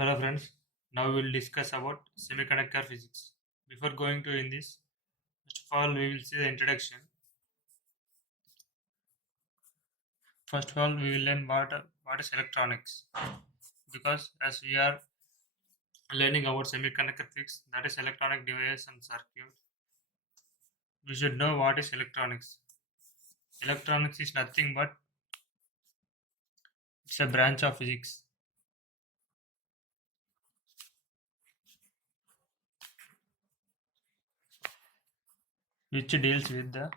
Hello friends, now we will discuss about semiconductor physics. Before going to in this, first of all we will see the introduction. First of all we will learn what is electronics, because as we are learning about semiconductor physics, that is electronic device and circuit, we should know what is electronics. Electronics is nothing but it's a branch of physics which deals with the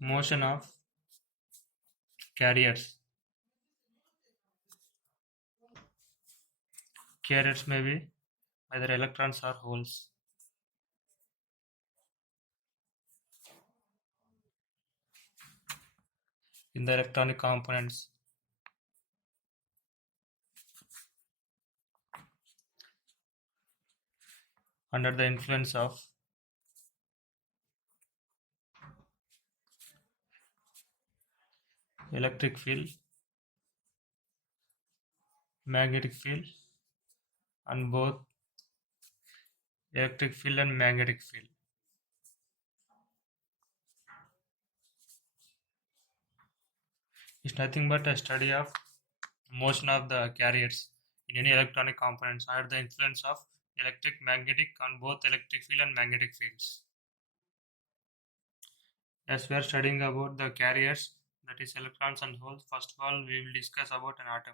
motion of carriers. Carriers may be either electrons or holes. In the electronic components, under the influence of electric field, magnetic field, and both electric field and magnetic field. It's nothing but a study of motion of the carriers in any electronic components under the influence of electric, magnetic, on both electric field and magnetic fields. As we are studying about the carriers, that is electrons and holes, first of all we will discuss about an atom.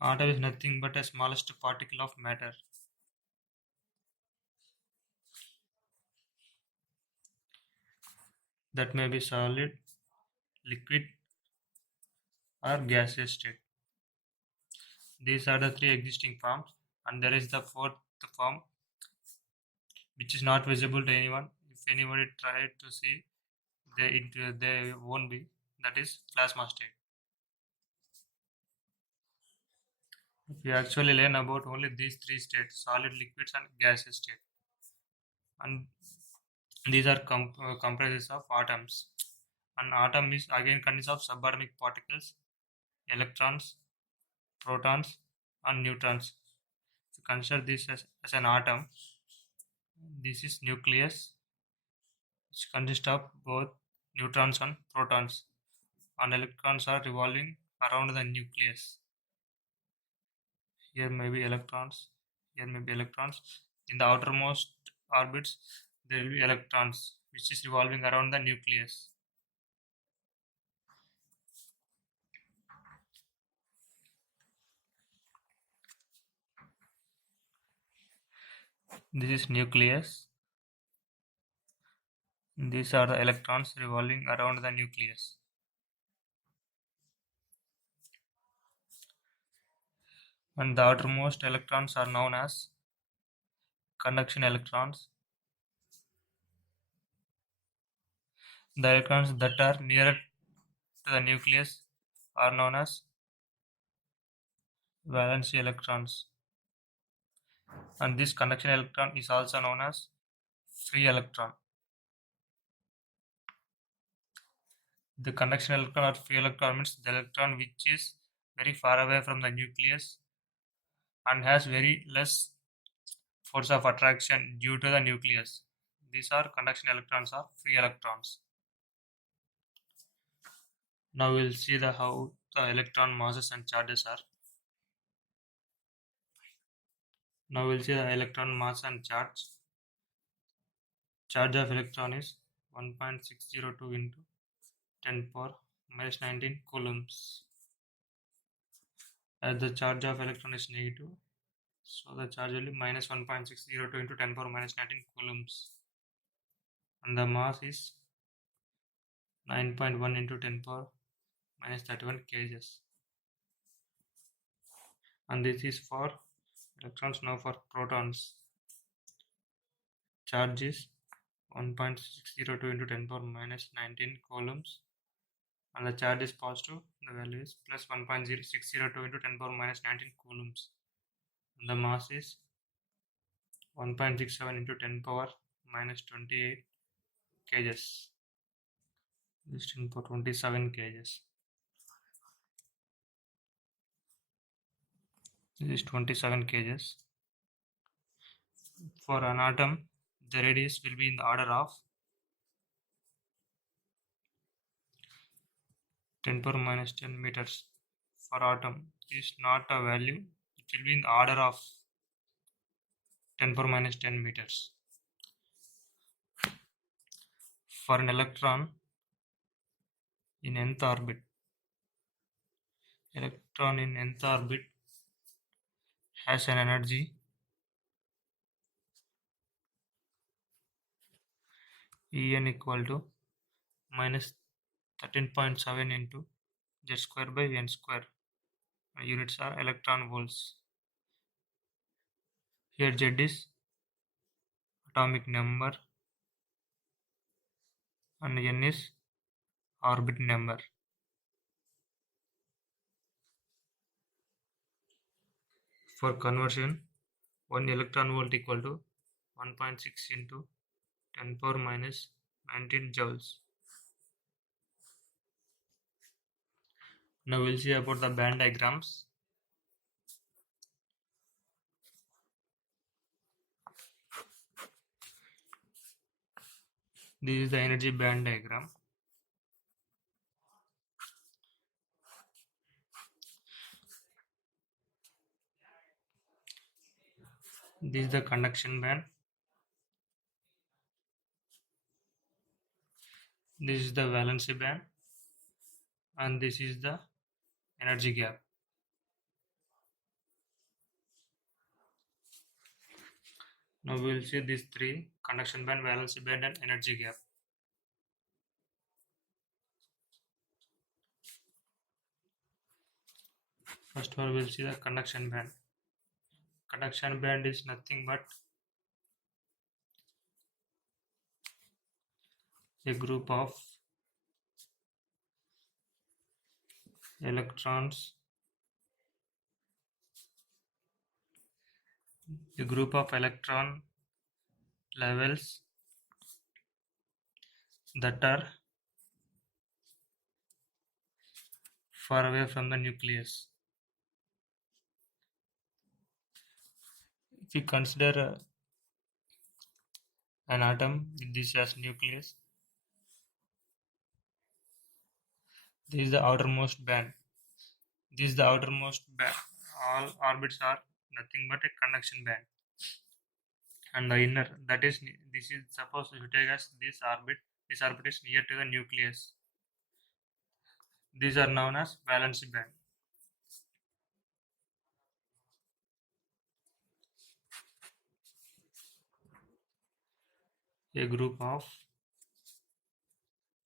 Atom is nothing but a smallest particle of matter. That may be solid, liquid, or gaseous state. These are the three existing forms, and there is the fourth form which is not visible to anyone. If anybody tried to see, they won't be. That is plasma state. If you actually learn about only these three states, solid, liquids, and gaseous state, and these are comprises of atoms. An atom is again consists of subatomic particles, electrons, protons, and neutrons. If you consider this as an atom, this is nucleus, which consists of both neutrons and protons, and electrons are revolving around the nucleus. Here may be electrons, here may be electrons. In the outermost orbits, there will be electrons, which is revolving around the nucleus. This is nucleus. These are the electrons revolving around the nucleus. And the outermost electrons are known as conduction electrons. The electrons that are nearer to the nucleus are known as valence electrons. And this conduction electron is also known as free electron. The conduction electron or free electron means the electron which is very far away from the nucleus and has very less force of attraction due to the nucleus. These are conduction electrons or free electrons. Now we'll see how the electron masses and charges are. Now we'll see the electron mass and charge. Charge of electron is 1.602 into 10 power minus 19 coulombs. As the charge of electron is negative, so the charge will be minus 1.602 into 10 power minus 19 coulombs. And the mass is 9.1 into 10 power minus 31 kgs. And this is for electrons. Now for protons, charge is 1.602 into 10 power minus 19 coulombs, and the charge is positive. The value is plus 1.602 into 10 power minus 19 coulombs, and the mass is 1.67 into 10 power minus 28 kgs. Listing for 27 kgs. This is 27 kgs. For an atom, the radius will be in the order of 10 power minus 10 meters. For atom, is not a value. It will be in the order of 10 power minus 10 meters. For an electron in nth orbit, electron in nth orbit has an energy En equal to minus 13.7 into z square by n square. Units are electron volts. Here z is atomic number and n is orbit number. For conversion, 1 electron volt equal to 1.6 into 10 power minus 19 joules. Now we'll see about the band diagrams. This is the energy band diagram. This is the conduction band. This is the valency band. And this is the energy gap. Now we will see these three: conduction band, valency band, and energy gap. First of all, we will see the conduction band. Conduction band is nothing but a group of electrons, a group of electron levels that are far away from the nucleus. If we consider an atom with this as nucleus, this is the outermost band. This is the outermost band. All orbits are nothing but a conduction band. And the inner, that is, this is supposed to take us this orbit. This orbit is near to the nucleus. These are known as valence band. A group of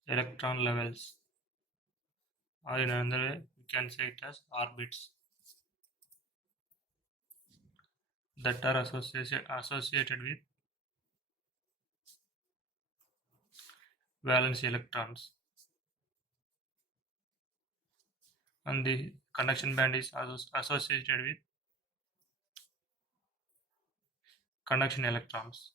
electron levels, or in another way, we can say it as orbits, that are associated with valence electrons. And the conduction band is associated with conduction electrons.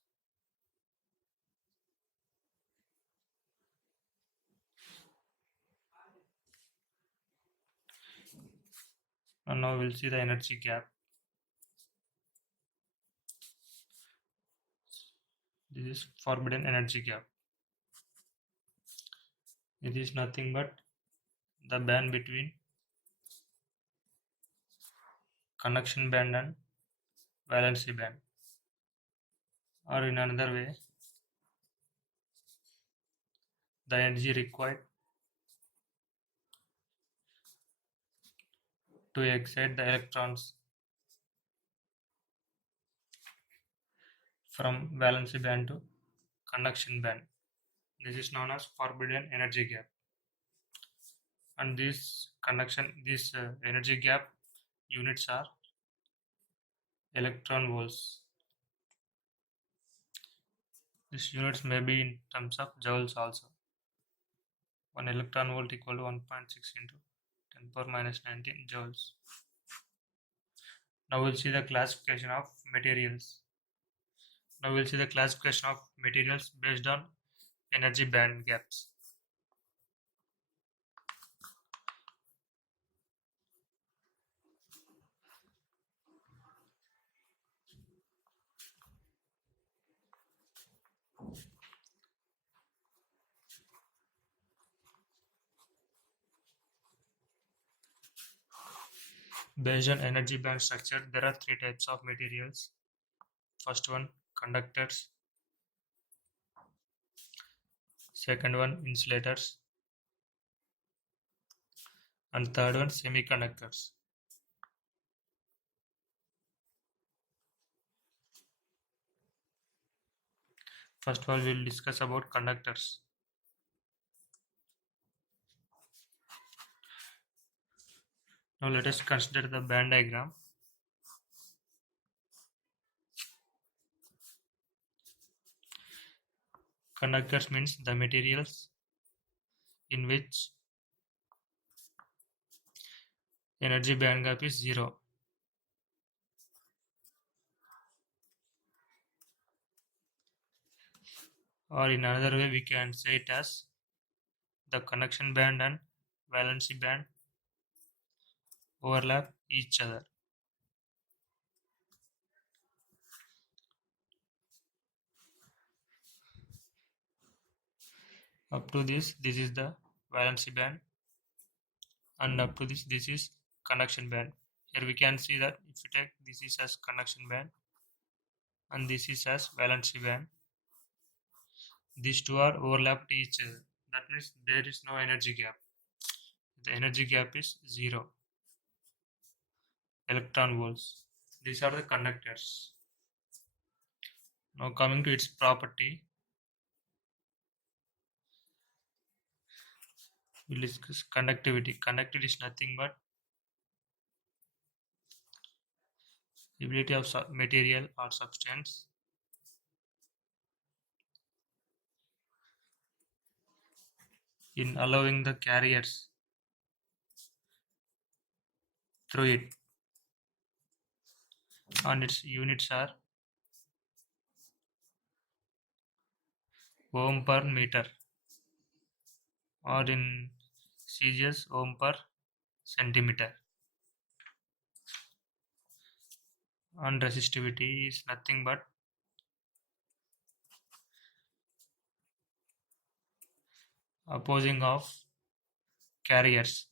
And now we'll see the energy gap. This is forbidden energy gap. It is nothing but the band between conduction band and valency band. Or in another way, the energy required to excite the electrons from valency band to conduction band. This is known as forbidden energy gap. And this energy gap units are electron volts. These units may be in terms of joules also. 1 electron volt equal to 1.6 into 10 power minus 19 joules. Now we'll see the classification of materials. Based on energy band gaps. Based on energy band structure, there are three types of materials. First one, conductors. Second one, insulators. And third one, semiconductors. First of all, we will discuss about conductors. Now let us consider the band diagram. Conductors means the materials in which energy band gap is zero. Or in another way, we can say it as the conduction band and valency band overlap each other. Up to this is the valency band, and up to this is conduction band. Here we can see that if you take this is as conduction band and this is as valency band, these two are overlapped each other. That means there is no energy gap. The energy gap is zero electron volts. These are the conductors. Now coming to its property, we'll discuss conductivity. Conductivity is nothing but ability of material or substance in allowing the carriers through it, and its units are ohm per meter, or in CGS ohm per centimeter. And resistivity is nothing but opposing of carriers,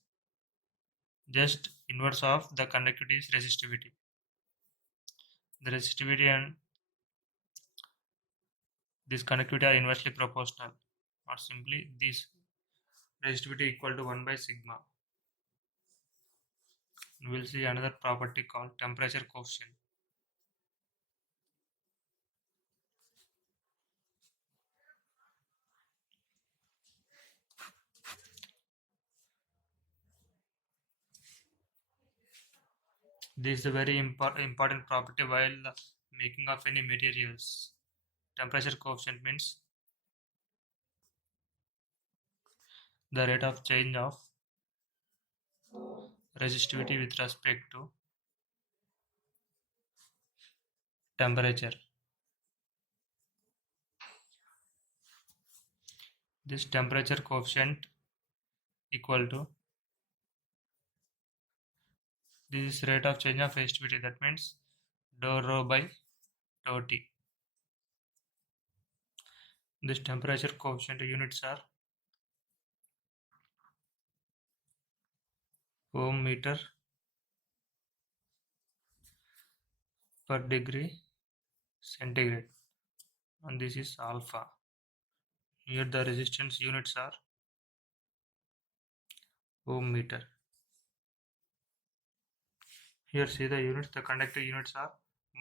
just inverse of the conductivity is resistivity. The resistivity and this conductivity are inversely proportional, or simply this resistivity equal to 1 by sigma. We'll see another property called temperature coefficient. This is a very important property while making of any materials. Temperature coefficient means the rate of change of resistivity with respect to temperature. This temperature coefficient equal to this is rate of change of resistivity, that means dou rho by dou T. This temperature coefficient units are ohm meter per degree centigrade, and this is alpha. Here the resistance units are ohm meter. Here see the units, the conductor units are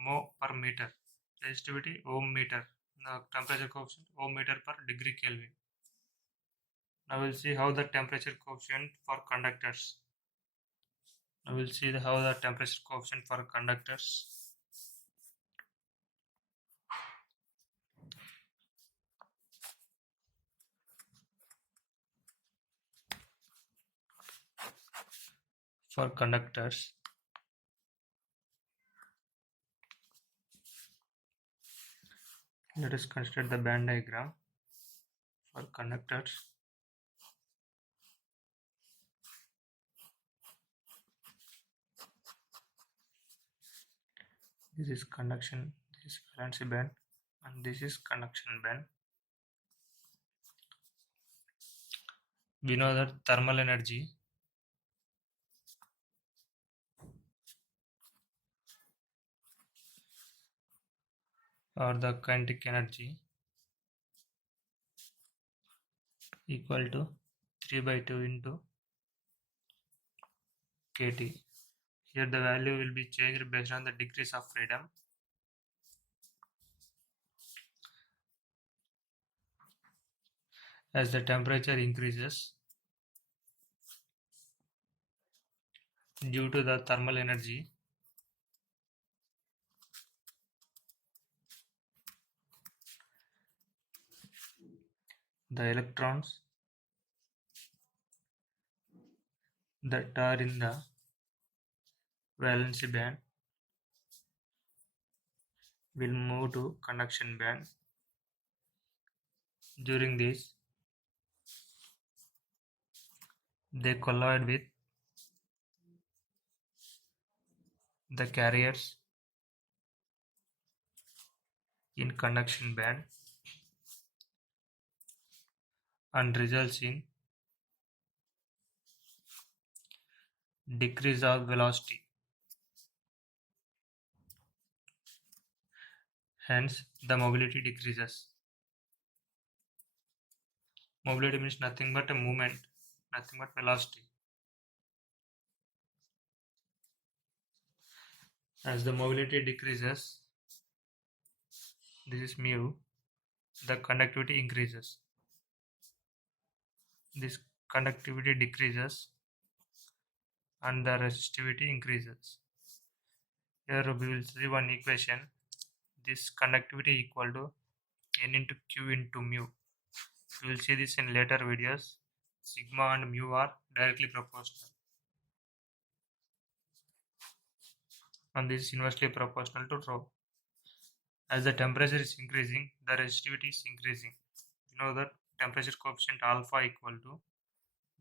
mho per meter, resistivity ohm meter, the temperature coefficient ohm meter per degree Kelvin. Now we'll see how the temperature coefficient for conductors. Now we'll see how the temperature coefficient for conductors. For conductors, let us consider the band diagram for conductors. This is conduction, this is valency band, and this is conduction band. We know that thermal energy or the kinetic energy equal to 3 by 2 into kT. Here the value will be changed based on the degrees of freedom. As the temperature increases due to the thermal energy, the electrons that are in the valency band will move to conduction band. During this, they collide with the carriers in conduction band and results in decrease of velocity. Hence, the mobility decreases. Mobility means nothing but a movement, nothing but velocity. As the mobility decreases, this is mu, the conductivity increases. This conductivity decreases and the resistivity increases. Here we will see one equation. This conductivity equal to N into Q into mu. We will see this in later videos. Sigma and mu are directly proportional. And this is inversely proportional to rho. As the temperature is increasing, the resistivity is increasing. You know that temperature coefficient alpha equal to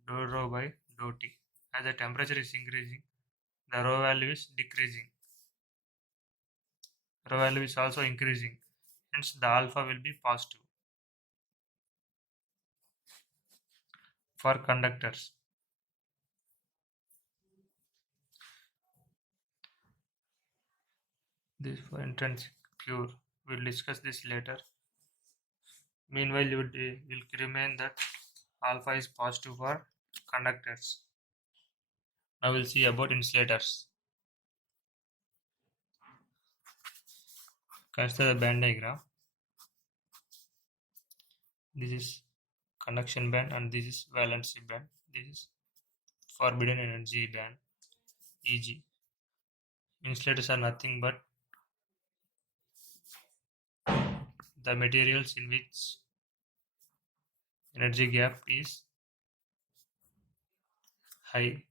dou rho by dou T. As the temperature is increasing, the rho value is decreasing. Rho value is also increasing. Hence, the alpha will be positive. For conductors, this for intrinsic pure. We'll discuss this later. Meanwhile, you will remain that alpha is positive for conductors. Now we'll see about insulators. Consider the band diagram. This is conduction band and this is valency band. This is forbidden energy band, EG. Insulators are nothing but the materials in which energy gap is high.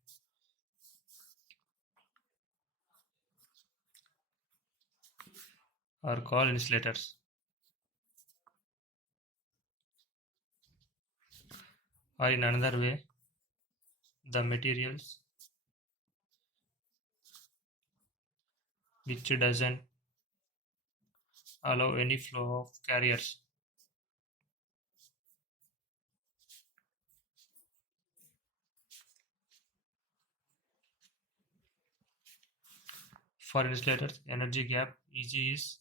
Are called insulators. Or in another way, the materials which doesn't allow any flow of carriers. For insulators, energy gap Eg is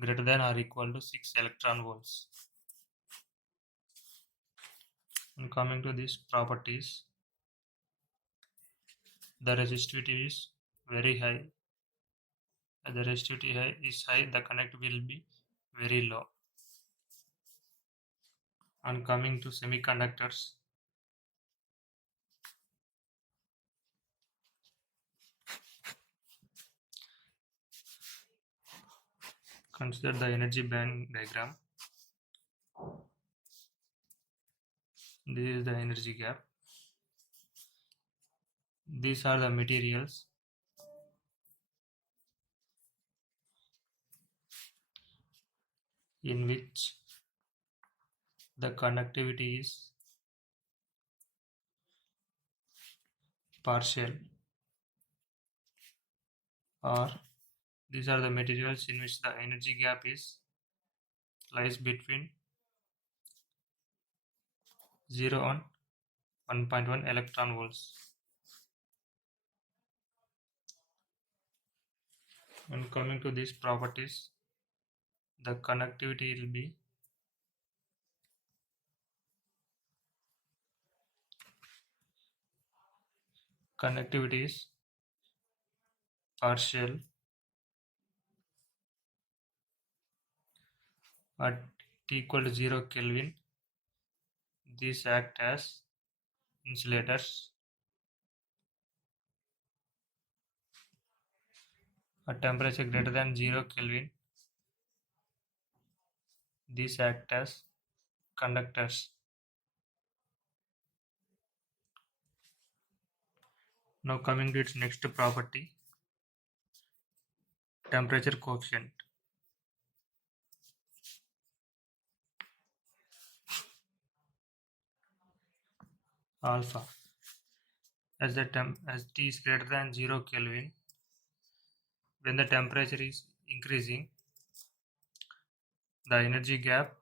greater than or equal to 6 electron volts. And coming to these properties, the resistivity is very high. As the resistivity is high, the conductivity will be very low. And coming to semiconductors, consider the energy band diagram. This is the energy gap. These are the materials in which the conductivity is partial, or these are the materials in which the energy gap lies between 0 and 1.1 electron volts. And coming to these properties, The conductivity will be conductivity is partial at T equal to 0 Kelvin. These act as insulators. At temperature greater than 0 Kelvin, these act as conductors. Now coming to its next property, temperature coefficient alpha. As T is greater than 0 Kelvin, when the temperature is increasing, the energy gap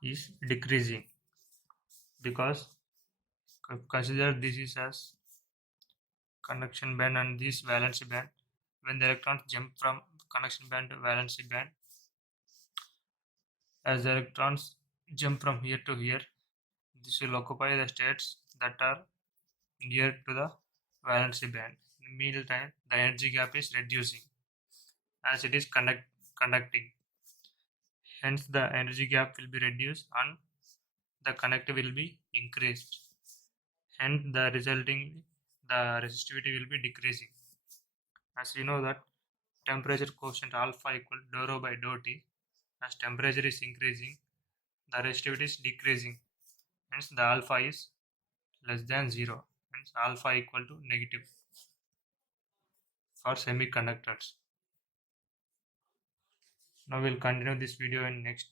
is decreasing, because consider this is as conduction band and this valency band. When the electrons jump from conduction band to valency band, as the electrons jump from here to here, this will occupy the states that are near to the valency band. In the meantime, the energy gap is reducing as it is conducting. Hence, the energy gap will be reduced and the conductivity will be increased. Hence, the resistivity will be decreasing. As we know that temperature coefficient alpha equal dou rho by dou T. As temperature is increasing, the resistivity is decreasing. Hence, the alpha is less than 0. Hence, alpha equal to negative for semiconductors. Now we'll continue this video in next